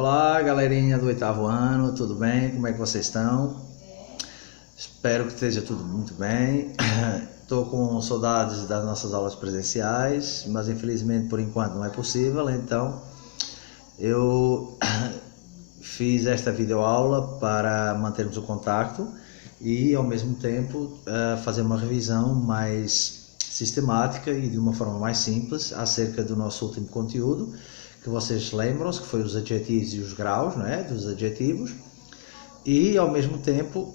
Olá, galerinha do oitavo ano, tudo bem? Como é que vocês estão? Espero que esteja tudo muito bem. Estou com saudades das nossas aulas presenciais, mas infelizmente por enquanto não é possível, então eu fiz esta videoaula para mantermos o contacto e ao mesmo tempo fazer uma revisão mais sistemática e de uma forma mais simples acerca do nosso último conteúdo, que vocês lembram-se que foi os adjetivos e os graus, não é? Dos adjetivos, e ao mesmo tempo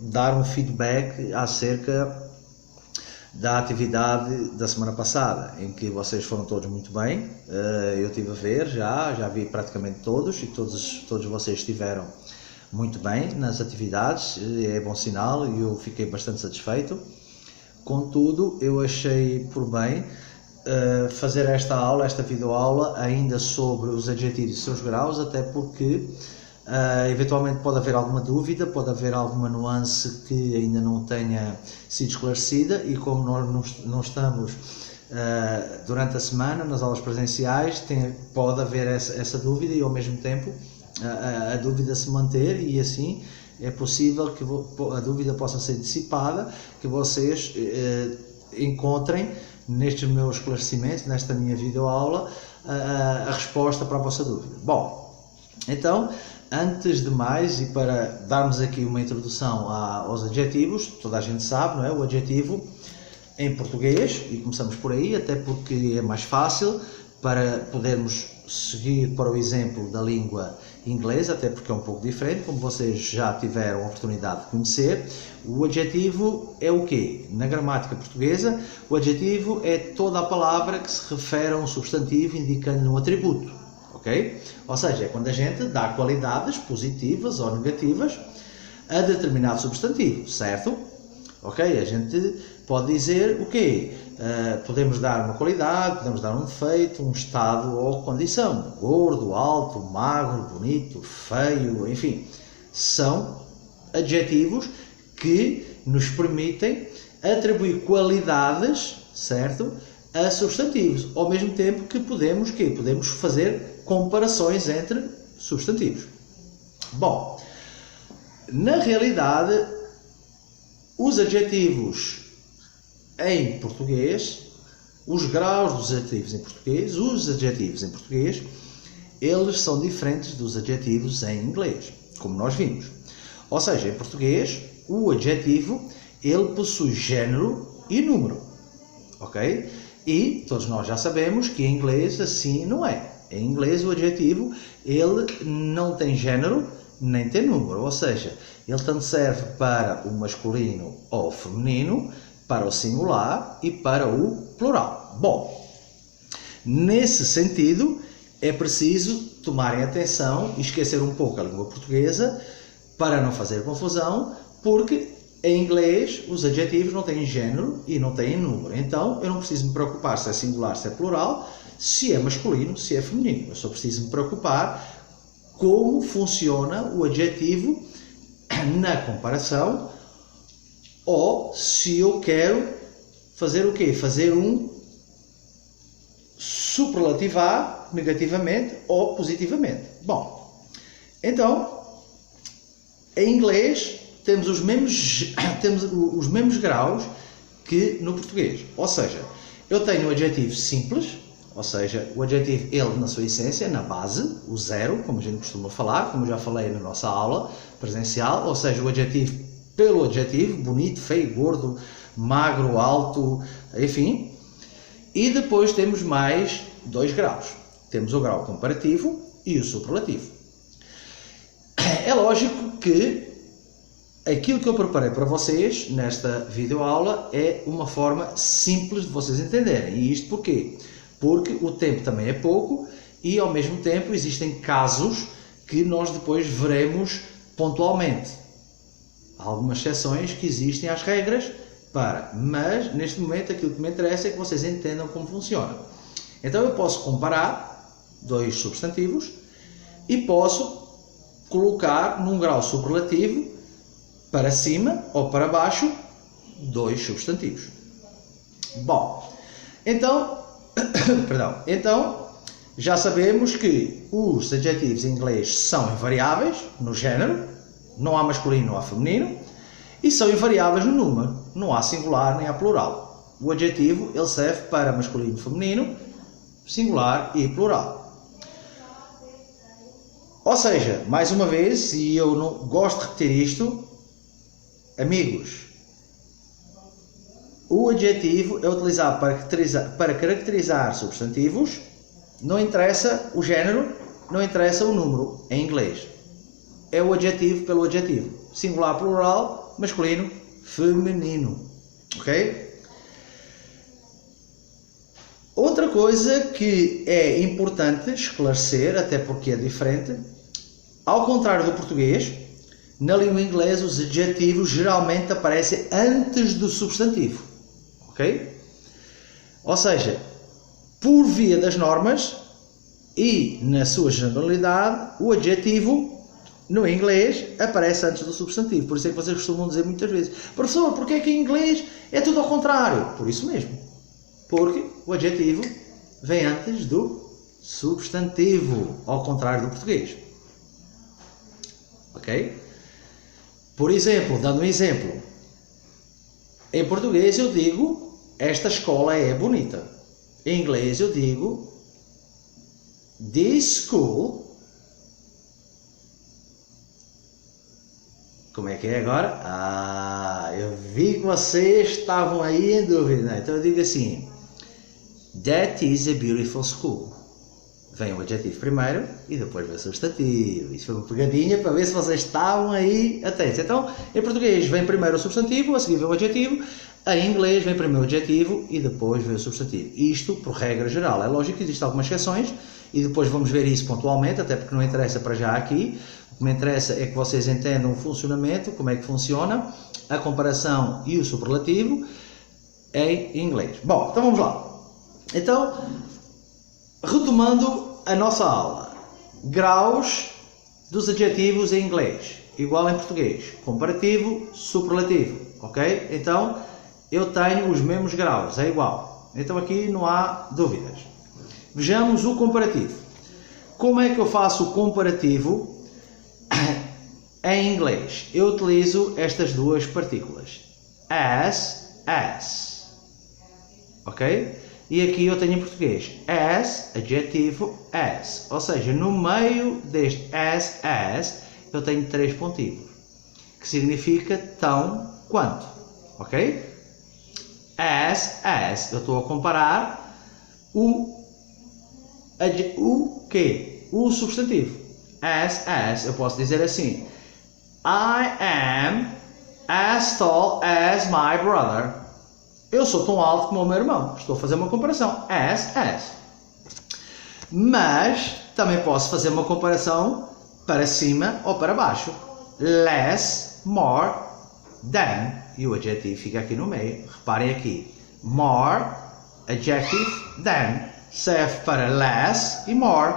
dar um feedback acerca da atividade da semana passada, em que vocês foram todos muito bem. Eu estive a ver, já vi praticamente todos, e todos vocês estiveram muito bem nas atividades, é bom sinal e eu fiquei bastante satisfeito. Contudo, eu achei por bem fazer esta videoaula ainda sobre os adjetivos e seus graus, até porque eventualmente pode haver alguma dúvida, pode haver alguma nuance que ainda não tenha sido esclarecida, e como nós não estamos durante a semana nas aulas presenciais, pode haver essa dúvida e ao mesmo tempo a dúvida se manter, e assim é possível que a dúvida possa ser dissipada, que vocês encontrem nestes meus esclarecimentos, nesta minha videoaula, a resposta para a vossa dúvida. Bom, então, antes de mais, e para darmos aqui uma introdução aos adjetivos, toda a gente sabe, não é? O adjetivo em português, e começamos por aí, até porque é mais fácil para podermos seguir para o exemplo da língua inglesa, até porque é um pouco diferente, como vocês já tiveram a oportunidade de conhecer. O adjetivo é o quê? Na gramática portuguesa, o adjetivo é toda a palavra que se refere a um substantivo indicando um atributo, ok? Ou seja, é quando a gente dá qualidades positivas ou negativas a determinado substantivo, certo? Ok? A gente pode dizer o quê? Podemos dar uma qualidade, podemos dar um defeito, um estado ou condição. Gordo, alto, magro, bonito, feio, enfim. São adjetivos que nos permitem atribuir qualidades, certo? A substantivos. Ao mesmo tempo que podemos fazer comparações entre substantivos. Bom, na realidade, os adjetivos em português, os graus dos adjetivos em português, eles são diferentes dos adjetivos em inglês, como nós vimos. Ou seja, em português, o adjetivo, ele possui género e número, ok? E todos nós já sabemos que em inglês assim não é. Em inglês o adjetivo, ele não tem género nem tem número, ou seja, ele tanto serve para o masculino ou o feminino, para o singular e para o plural. Bom, nesse sentido, é preciso tomarem atenção e esquecer um pouco a língua portuguesa para não fazer confusão, porque em inglês os adjetivos não têm género e não têm número. Então, eu não preciso me preocupar se é singular, se é plural, se é masculino, se é feminino. Eu só preciso me preocupar como funciona o adjetivo na comparação, ou se eu quero fazer o quê? Fazer um superlativar negativamente ou positivamente. Bom, então, em inglês temos os mesmos graus que no português. Ou seja, eu tenho o adjetivo simples, ou seja, o adjetivo ele na sua essência, na base, o zero, como a gente costuma falar, como já falei na nossa aula presencial, ou seja, o adjetivo pelo adjetivo, bonito, feio, gordo, magro, alto, enfim. E depois temos mais dois graus. Temos o grau comparativo e o superlativo. É lógico que aquilo que eu preparei para vocês nesta videoaula é uma forma simples de vocês entenderem. E isto porquê? Porque o tempo também é pouco e ao mesmo tempo existem casos que nós depois veremos pontualmente. Há algumas exceções que existem às regras, mas neste momento aquilo que me interessa é que vocês entendam como funciona. Então eu posso comparar dois substantivos e posso colocar num grau superlativo para cima ou para baixo dois substantivos. Bom, então Já sabemos que os adjetivos em inglês são invariáveis no género, não há masculino, não há feminino, e são invariáveis no número, não há singular nem há plural. O adjetivo ele serve para masculino e feminino, singular e plural. Ou seja, mais uma vez, e eu não gosto de repetir isto, amigos, o adjetivo é utilizado para caracterizar substantivos, não interessa o género, não interessa o número em inglês. É o adjetivo pelo adjetivo. Singular, plural, masculino, feminino. Ok? Outra coisa que é importante esclarecer, até porque é diferente, ao contrário do português, na língua inglesa os adjetivos geralmente aparecem antes do substantivo. Ok? Ou seja, por via das normas e na sua generalidade, o adjetivo no inglês aparece antes do substantivo. Por isso é que vocês costumam dizer muitas vezes: professor, porque é que em inglês é tudo ao contrário? Por isso mesmo. Porque o adjetivo vem antes do substantivo, ao contrário do português. Ok? Por exemplo, dando um exemplo, em português eu digo: esta escola é bonita. Em inglês eu digo: this school. Como é que é agora? Eu vi que vocês estavam aí em dúvida, né? Então eu digo assim: that is a beautiful school. Vem o adjetivo primeiro e depois vem o substantivo. Isso foi uma pegadinha para ver se vocês estavam aí atentos. Então, em português vem primeiro o substantivo, a seguir vem o adjetivo. Em inglês vem primeiro o adjetivo e depois vem o substantivo. Isto por regra geral. É lógico que existem algumas exceções e depois vamos ver isso pontualmente, até porque não interessa para já aqui. O que me interessa é que vocês entendam o funcionamento, como é que funciona, a comparação e o superlativo em inglês. Bom, então vamos lá. Então, retomando a nossa aula. Graus dos adjetivos em inglês, igual em português. Comparativo, superlativo. Ok? Então, eu tenho os mesmos graus, é igual. Então aqui não há dúvidas. Vejamos o comparativo. Como é que eu faço o comparativo em inglês? Eu utilizo estas duas partículas. As. Ok? E aqui eu tenho em português as, adjetivo, as. Ou seja, no meio deste as, eu tenho 3 pontinhos. Que significa tão quanto. Ok? As. Eu estou a comparar o quê? O substantivo. As. Eu posso dizer assim: I am as tall as my brother. Eu sou tão alto como o meu irmão. Estou a fazer uma comparação. As. Mas também posso fazer uma comparação para cima ou para baixo. Less, more, than. E o adjetivo fica aqui no meio. Reparem aqui. More, adjective, than. Serve para less e more.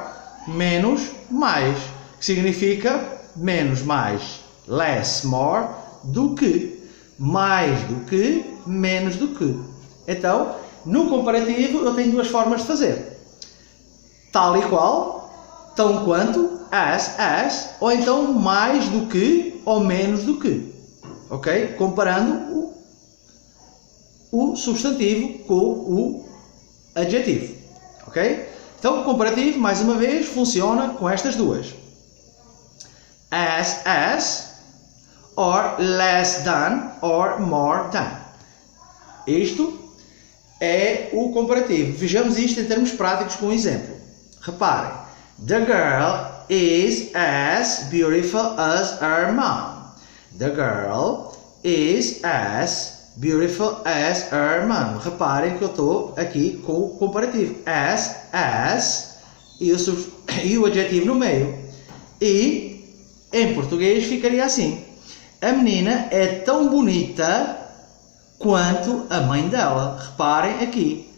Menos, mais. Que significa menos, mais. Less, more, do que. Mais do que, menos do que. Então, no comparativo, eu tenho duas formas de fazer. Tal e qual, tão quanto, as, ou então mais do que ou menos do que. Ok? Comparando o substantivo com o adjetivo. Ok? Então, o comparativo, mais uma vez, funciona com estas duas. As, or less than, or more than. Isto é o comparativo. Vejamos isto em termos práticos com um exemplo. Reparem. The girl is as beautiful as her mom. The girl is as beautiful as her mom. Reparem que eu estou aqui com o comparativo. As e o adjetivo no meio. E em português ficaria assim: a menina é tão bonita quanto a mãe dela. Reparem aqui.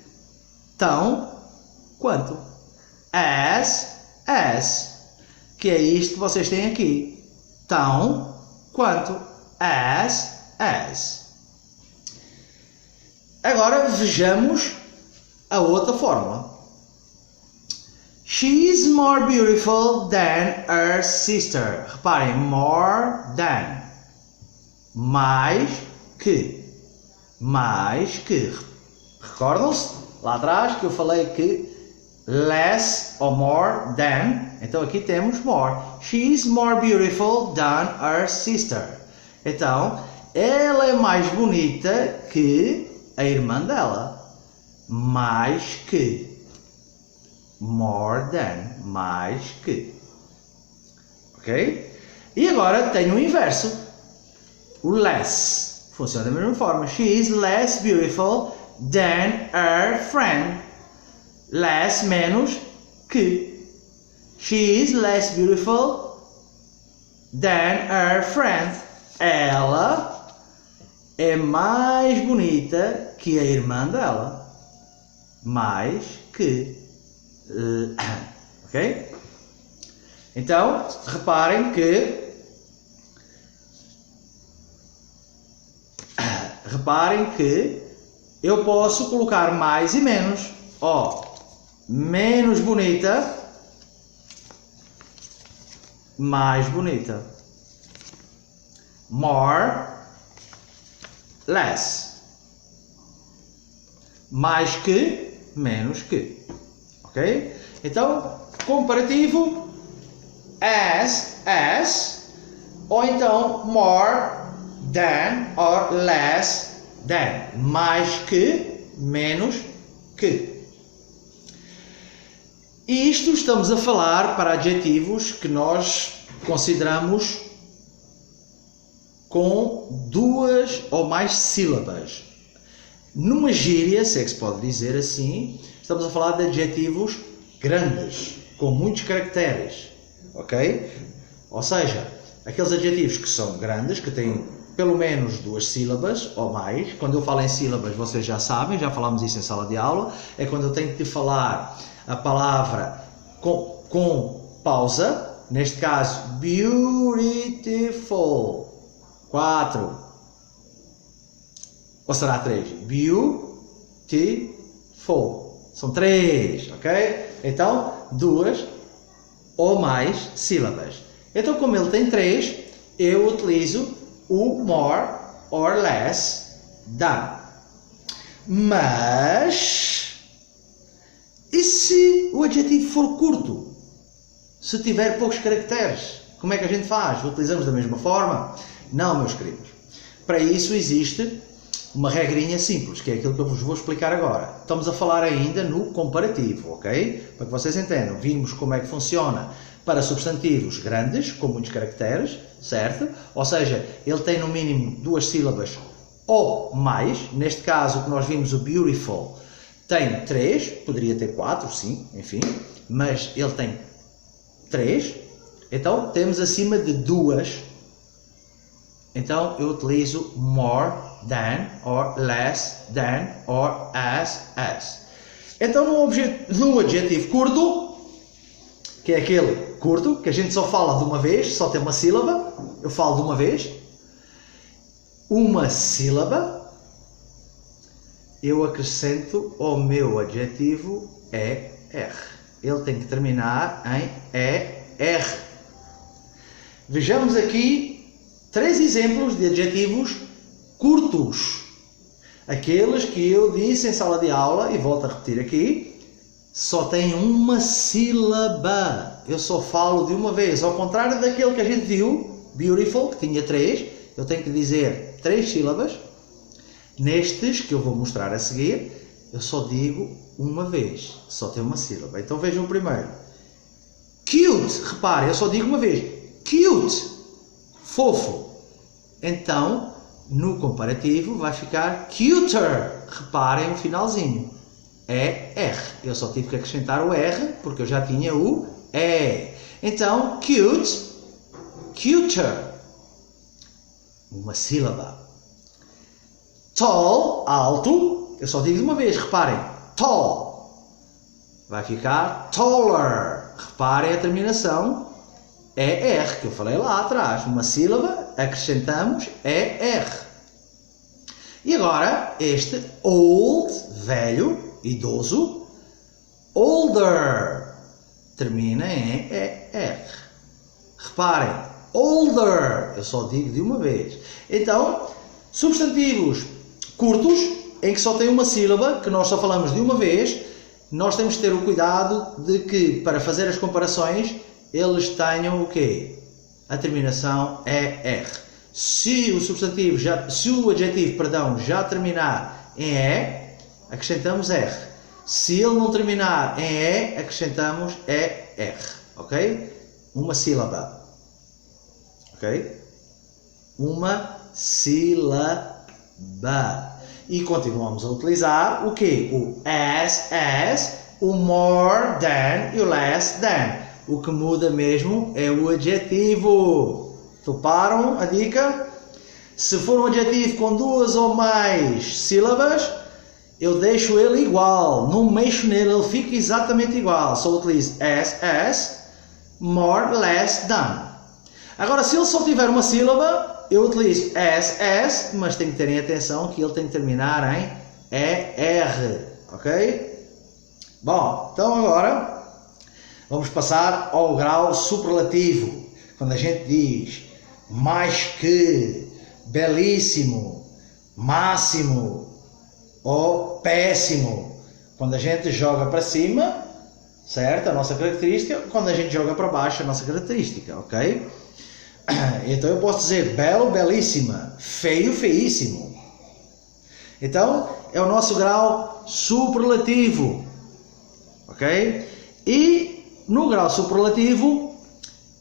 Tão quanto. As. Que é isto que vocês têm aqui. Tão quanto. As. Agora vejamos a outra fórmula. She is more beautiful than her sister. Reparem, more than. Mais que. Mais que. Recordam-se? Lá atrás que eu falei que less ou more than. Então aqui temos more. She is more beautiful than her sister. Então, ela é mais bonita que a irmã dela. Mais que. More than. Mais que. Ok? E agora tem o inverso. O less. Funciona da mesma forma. She is less beautiful than her friend. Less, menos que. She is less beautiful than her friend. Ela é mais bonita que a irmã dela. Mais que. Ok? Então, reparem que eu posso colocar mais e menos. Ó, menos bonita, mais bonita. More, less. Mais que, menos que. Ok? Então, comparativo, as, ou então more than or less than. Mais que, menos que. E isto estamos a falar para adjetivos que nós consideramos com duas ou mais sílabas. Numa gíria, se é que se pode dizer assim, estamos a falar de adjetivos grandes, com muitos caracteres, ok? Ou seja, aqueles adjetivos que são grandes, que têm pelo menos duas sílabas ou mais. Quando eu falo em sílabas, vocês já sabem, já falámos isso em sala de aula, é quando eu tenho que falar a palavra com pausa, neste caso, beautiful, 4, ou será 3? Beautiful, são 3, ok? Então, duas ou mais sílabas. Então, como ele tem 3, eu utilizo o more or less than. Mas, e se o adjetivo for curto? Se tiver poucos caracteres, como é que a gente faz? Utilizamos da mesma forma? Não, meus queridos. Para isso existe uma regrinha simples, que é aquilo que eu vos vou explicar agora. Estamos a falar ainda no comparativo, ok? Para que vocês entendam. Vimos como é que funciona para substantivos grandes, com muitos caracteres, certo? Ou seja, ele tem no mínimo duas sílabas ou mais. Neste caso, o que nós vimos, o beautiful, tem 3, poderia ter 4, 5, enfim, mas ele tem 3. Então, temos acima de duas. Então, eu utilizo more than, or less than, or as. Então, no adjetivo curto, que é aquele curto, que a gente só fala de uma vez, só tem uma sílaba, eu falo de uma sílaba, eu acrescento ao meu adjetivo ER. Ele tem que terminar em ER. Vejamos aqui 3 exemplos de adjetivos curtos. Aqueles que eu disse em sala de aula, e volto a repetir aqui, só tem uma sílaba. Eu só falo de uma vez. Ao contrário daquele que a gente viu, beautiful, que tinha 3, eu tenho que dizer 3 sílabas. Nestes, que eu vou mostrar a seguir, eu só digo uma vez. Só tem uma sílaba. Então vejam o primeiro. Cute. Reparem, eu só digo uma vez. Cute. Fofo. Então, no comparativo vai ficar cuter. Reparem o finalzinho. ER. Eu só tive que acrescentar o R porque eu já tinha o E. Então, cute, cuter. Uma sílaba. Tall, alto. Eu só digo de uma vez. Reparem. Tall. Vai ficar taller. Reparem a terminação. ER, que eu falei lá atrás. Uma sílaba, acrescentamos ER. E agora, este old, velho, idoso. Older. termina em ER. Reparem, older, eu só digo de uma vez. Então, substantivos curtos, em que só tem uma sílaba, que nós só falamos de uma vez, nós temos que ter o cuidado de que, para fazer as comparações, eles tenham o quê? A terminação ER. Se o adjetivo, perdão, já terminar em E, acrescentamos R. Se ele não terminar em E, acrescentamos ER. Ok? Uma sílaba. Ok? Uma sílaba. E continuamos a utilizar o quê? O as, o more than e o less than. O que muda mesmo é o adjetivo. Toparam a dica? Se for um adjetivo com 2 ou mais sílabas, eu deixo ele igual. Não mexo nele, ele fica exatamente igual. Só utilizo as, more, less than. Agora, se ele só tiver uma sílaba, eu utilizo as, mas tem que terem atenção que ele tem que terminar em ER. Ok? Bom, então agora vamos passar ao grau superlativo. Quando a gente diz mais que, belíssimo, máximo ou péssimo. Quando a gente joga para cima, certo? A nossa característica. Quando a gente joga para baixo, a nossa característica, ok? Então eu posso dizer belo, belíssima, feio, feíssimo. Então é o nosso grau superlativo, ok? E no grau superlativo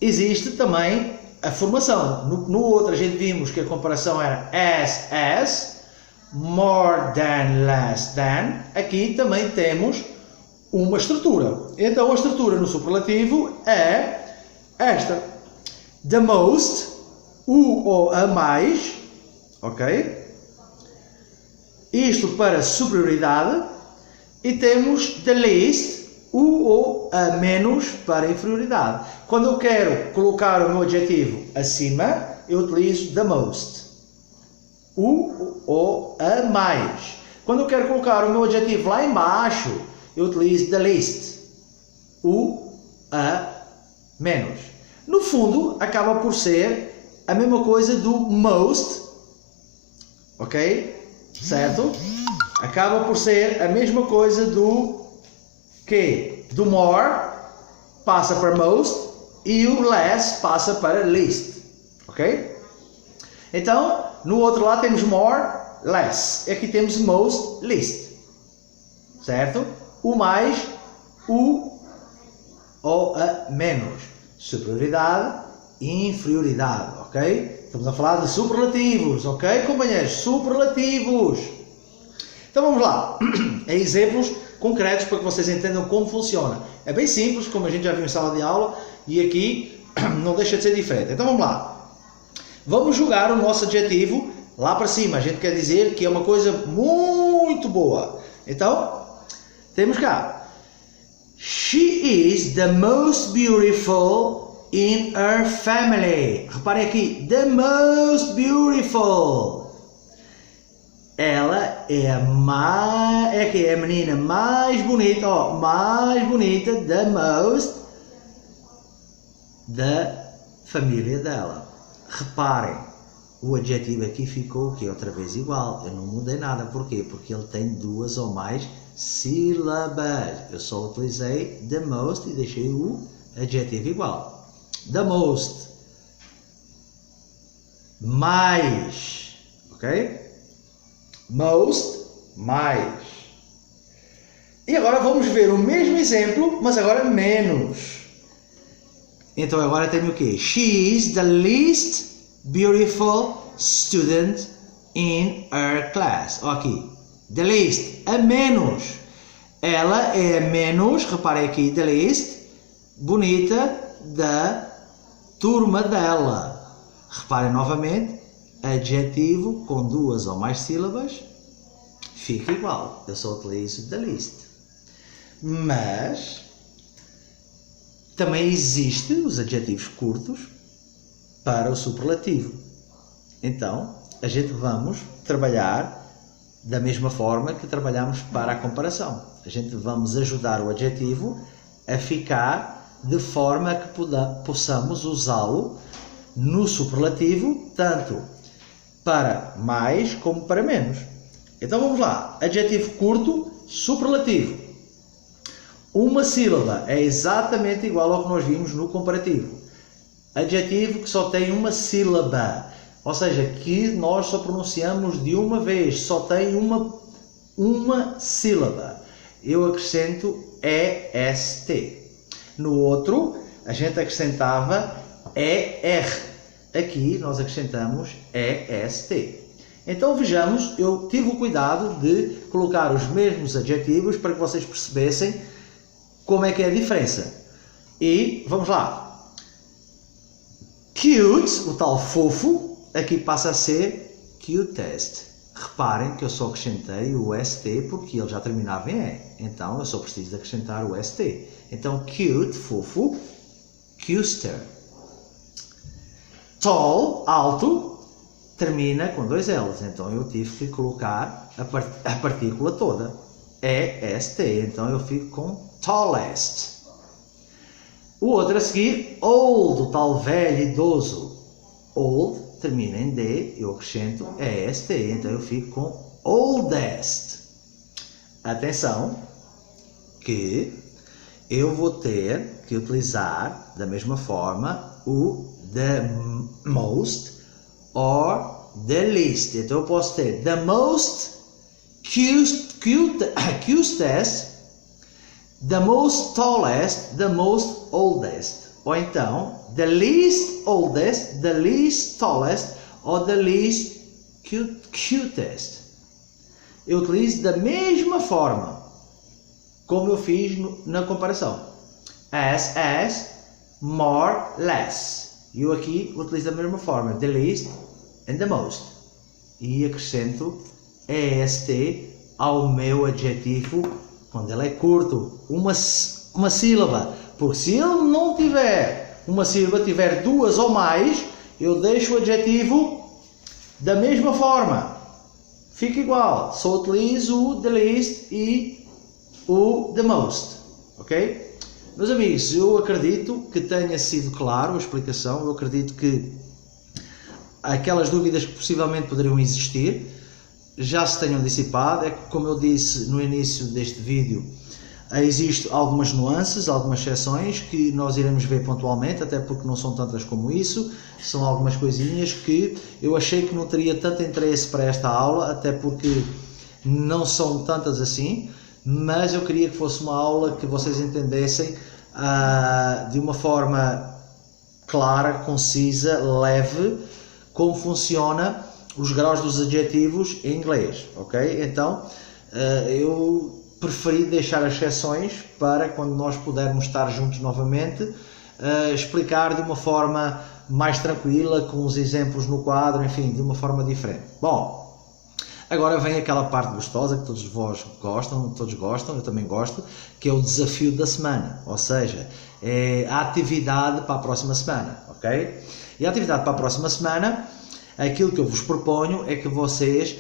existe também a formação. No outro a gente vimos que a comparação era as, more than, less than. Aqui também temos uma estrutura. Então a estrutura no superlativo é esta. The most, o ou a mais, ok? Isto para superioridade. E temos the least, o ou a menos para inferioridade. Quando eu quero colocar o meu adjetivo acima, eu utilizo the most. O ou a mais. Quando eu quero colocar o meu adjetivo lá embaixo, eu utilizo the least. O, a, menos. No fundo, acaba por ser a mesma coisa do most, ok? Certo? Acaba por ser a mesma coisa do que? Do more passa para most e o less passa para least, ok? Então, no outro lado temos more, less. Aqui temos most, least, certo? O mais, o ou a menos. Superioridade e inferioridade, ok? Estamos a falar de superlativos, ok, companheiros? Superlativos. Então vamos lá. É exemplos concretos para que vocês entendam como funciona. É bem simples, como a gente já viu em sala de aula, e aqui não deixa de ser diferente. Então vamos lá. Vamos jogar o nosso adjetivo lá para cima. A gente quer dizer que é uma coisa muito boa. Então, temos cá. She is the most beautiful in her family. Reparem aqui, the most beautiful. Ela é a menina mais bonita, ó, mais bonita, the most, da família dela. Reparem, o adjetivo aqui ficou o quê? Outra vez igual. Eu não mudei nada. Porquê? Porque ele tem 2 ou mais sílabas. Eu só utilizei the most e deixei o adjetivo igual. The most. Mais. Ok? Most. Mais. E agora vamos ver o mesmo exemplo, mas agora menos. Então agora tem o quê? She is the least beautiful student in her class. Aqui. The least, a menos. Ela é a menos, reparem aqui, the least, bonita da turma dela. Reparem novamente, adjetivo com 2 ou mais sílabas, fica igual. Eu só utilizo the least. Mas também existem os adjetivos curtos para o superlativo. Então, a gente vamos trabalhar da mesma forma que trabalhamos para a comparação. A gente vamos ajudar o adjetivo a ficar de forma que possamos usá-lo no superlativo, tanto para mais como para menos. Então vamos lá. Adjetivo curto, superlativo. Uma sílaba é exatamente igual ao que nós vimos no comparativo. Adjetivo que só tem uma sílaba, ou seja, que nós só pronunciamos de uma vez, só tem uma sílaba. Eu acrescento EST. No outro, a gente acrescentava ER. Aqui nós acrescentamos EST. Então vejamos, eu tive o cuidado de colocar os mesmos adjetivos para que vocês percebessem como é que é a diferença. E vamos lá. Cute, o tal fofo, aqui passa a ser cutest. Reparem que eu só acrescentei o ST porque ele já terminava em E. Então eu só preciso de acrescentar o ST. Então cute, fofo, cutester. Tall, alto, termina com dois L's. Então eu tive que colocar a partícula toda. EST. Então eu fico com tallest. O outro a seguir, old, o tal velho, idoso. Old termina em D, eu acrescento EST, então eu fico com oldest. Atenção que eu vou ter que utilizar da mesma forma o the most or the least. Então eu posso ter the most cutest, the most tallest, the most oldest. Ou então, the least oldest, the least tallest, or the least cutest. Eu utilizo da mesma forma como eu fiz na comparação. As, more, less. E eu aqui utilizo da mesma forma, the least and the most. E acrescento EST ao meu adjetivo quando ele é curto, uma sílaba. Porque se ele não tiver uma sílaba, tiver duas ou mais, eu deixo o adjetivo da mesma forma. Fica igual. Só utilizo o the least e o the most. Ok? Meus amigos, eu acredito que tenha sido claro a explicação. Eu acredito que aquelas dúvidas que possivelmente poderiam existir já se tenham dissipado. É que, como eu disse no início deste vídeo, existem algumas nuances, algumas exceções que nós iremos ver pontualmente, até porque não são tantas como isso. São algumas coisinhas que eu achei que não teria tanto interesse para esta aula, até porque não são tantas assim, mas eu queria que fosse uma aula que vocês entendessem de uma forma clara, concisa, leve, como funciona os graus dos adjetivos em inglês, ok? Então, eu preferi deixar as exceções para quando nós pudermos estar juntos novamente, explicar de uma forma mais tranquila, com os exemplos no quadro, enfim, de uma forma diferente. Bom, agora vem aquela parte gostosa que todos vós gostam, eu também gosto, que é o desafio da semana, ou seja, é a atividade para a próxima semana, ok? E a atividade para a próxima semana, aquilo que eu vos proponho é que vocês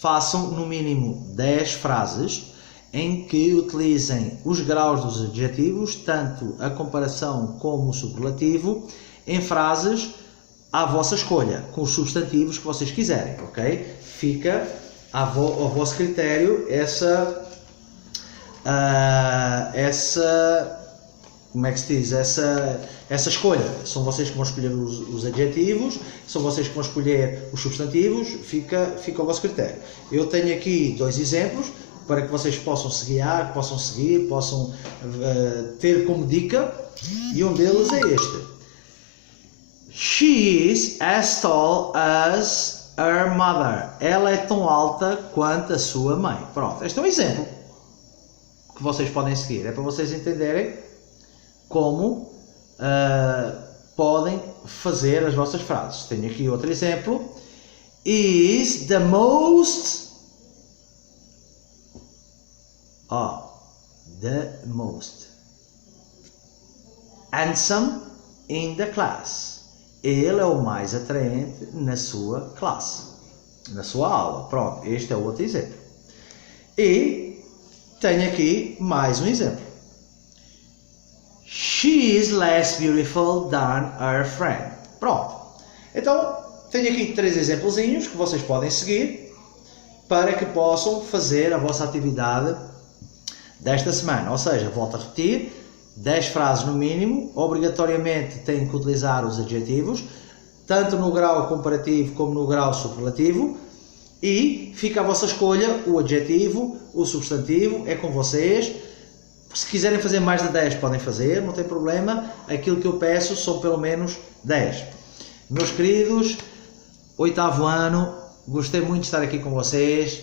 façam no mínimo 10 frases em que utilizem os graus dos adjetivos, tanto a comparação como o superlativo, em frases à vossa escolha, com os substantivos que vocês quiserem, ok? Fica ao vosso critério como é que se diz? Essa escolha. São vocês que vão escolher os adjetivos, são vocês que vão escolher os substantivos, fica ao vosso critério. Eu tenho aqui 2 exemplos para que vocês possam se guiar, possam ter como dica, e um deles é este. She is as tall as her mother. Ela é tão alta quanto a sua mãe. Pronto, este é um exemplo que vocês podem seguir. É para vocês entenderem como podem fazer as vossas frases. Tenho aqui outro exemplo. Is the most handsome in the class. Ele é o mais atraente na sua classe, na sua aula. Pronto, este é outro exemplo. E tenho aqui mais um exemplo. She is less beautiful than her friend. Pronto. Então, tenho aqui 3 exemplozinhos que vocês podem seguir para que possam fazer a vossa atividade desta semana. Ou seja, volto a repetir, 10 frases no mínimo, obrigatoriamente têm que utilizar os adjetivos, tanto no grau comparativo como no grau superlativo, e fica a vossa escolha, o adjetivo, o substantivo, é com vocês. Se quiserem fazer mais de 10 podem fazer, não tem problema, aquilo que eu peço são pelo menos 10. Meus queridos, 8º ano, gostei muito de estar aqui com vocês,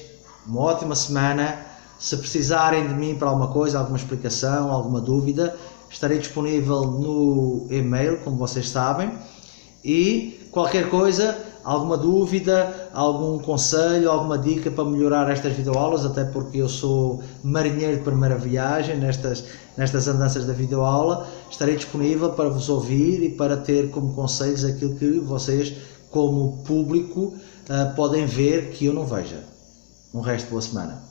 uma ótima semana. Se precisarem de mim para alguma coisa, alguma explicação, alguma dúvida, estarei disponível no e-mail, como vocês sabem, e qualquer coisa, alguma dúvida, algum conselho, alguma dica para melhorar estas videoaulas, até porque eu sou marinheiro de primeira viagem nestas andanças da videoaula, estarei disponível para vos ouvir e para ter como conselhos aquilo que vocês, como público, podem ver que eu não veja. Um resto de boa semana.